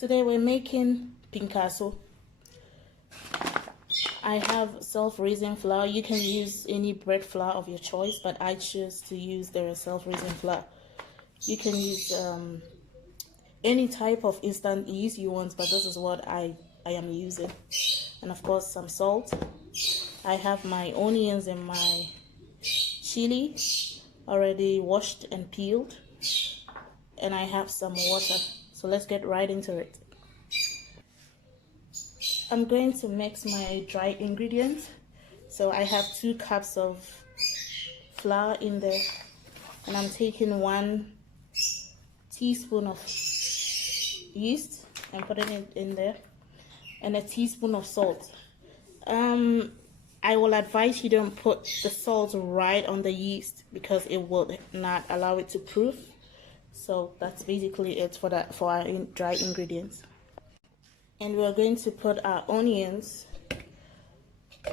Today we're making Pinkaso. I have self-raising flour. You can use any bread flour of your choice, but I choose to use the self-raising flour. You can use any type of instant yeast you want, but this is what I am using. And of course some salt. I have my onions and my chili already washed and peeled, and I have some water. So let's get right into it. I'm going to mix my dry ingredients. So I have 2 cups of flour in there, and I'm taking 1 teaspoon of yeast and putting it in there, and a teaspoon of salt. I will advise you don't put the salt right on the yeast because it will not allow it to proof. So that's basically it for our dry ingredients. And we're going to put our onions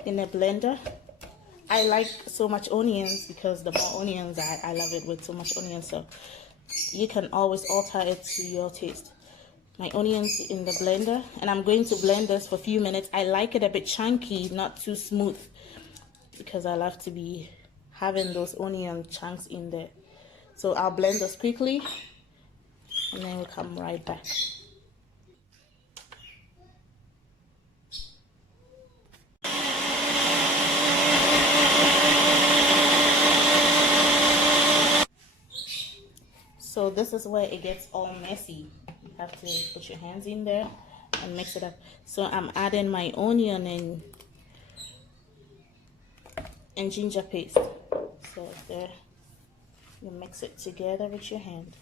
in a blender. I like so much onions because the more onions, I love it with so much onions. So you can always alter it to your taste. My onions in the blender, and I'm going to blend this for a few minutes. I like it a bit chunky, not too smooth, because I love to be having those onion chunks in there. So I'll blend this quickly and then we'll come right back. So this is where it gets all messy. You have to put your hands in there and mix it up. So I'm adding my onion and ginger paste. So there, you mix it together with your hand.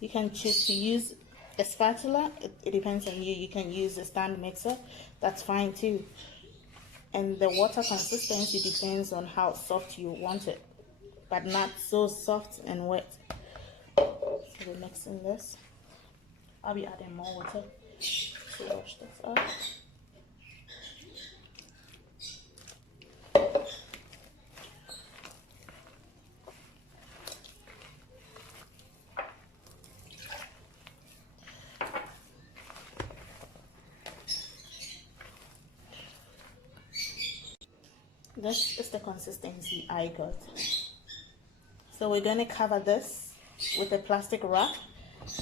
You can choose to use a spatula. It depends on you. You can use a stand mixer. That's fine too. And the water consistency depends on how soft you want it, but not so soft and wet. So we're mixing this. I'll be adding more water to wash this up. This is the consistency I got. So we're going to cover this with a plastic wrap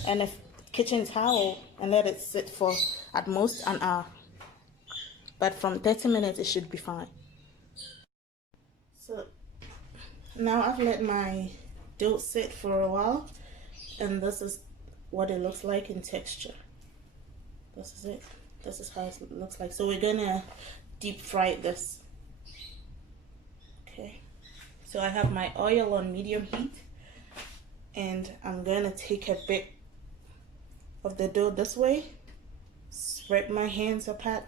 and a kitchen towel and let it sit for at most an hour. But from 30 minutes it should be fine. So now I've let my dough sit for a while, and this is what it looks like in texture. This is it. This is how it looks like. So we're gonna deep fry this. Okay, so I have my oil on medium heat, and I'm gonna take a bit of the dough this way, spread my hands apart.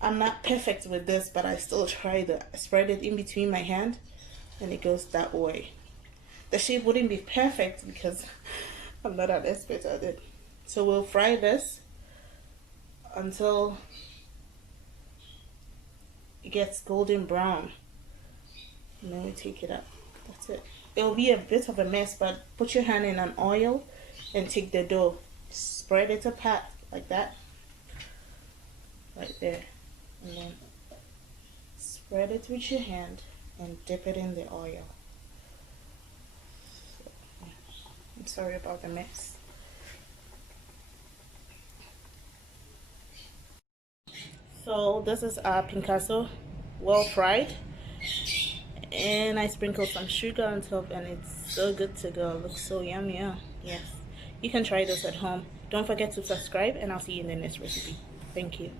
I'm not perfect with this, but I still try to spread it in between my hand, and it goes that way. The shape wouldn't be perfect because I'm not an expert at it. So we'll fry this until it gets golden brown, and then we take it up. That's it. It'll be a bit of a mess, but put your hand in an oil and take the dough, spread it apart like that, right there, and then spread it with your hand and dip it in the oil. So, I'm sorry about the mess. So this is our Pinkaso, well fried, and I sprinkled some sugar on top, and it's so good to go. It looks so yummy. Yes, you can try this at home. Don't forget to subscribe, and I'll see you in the next recipe. Thank you.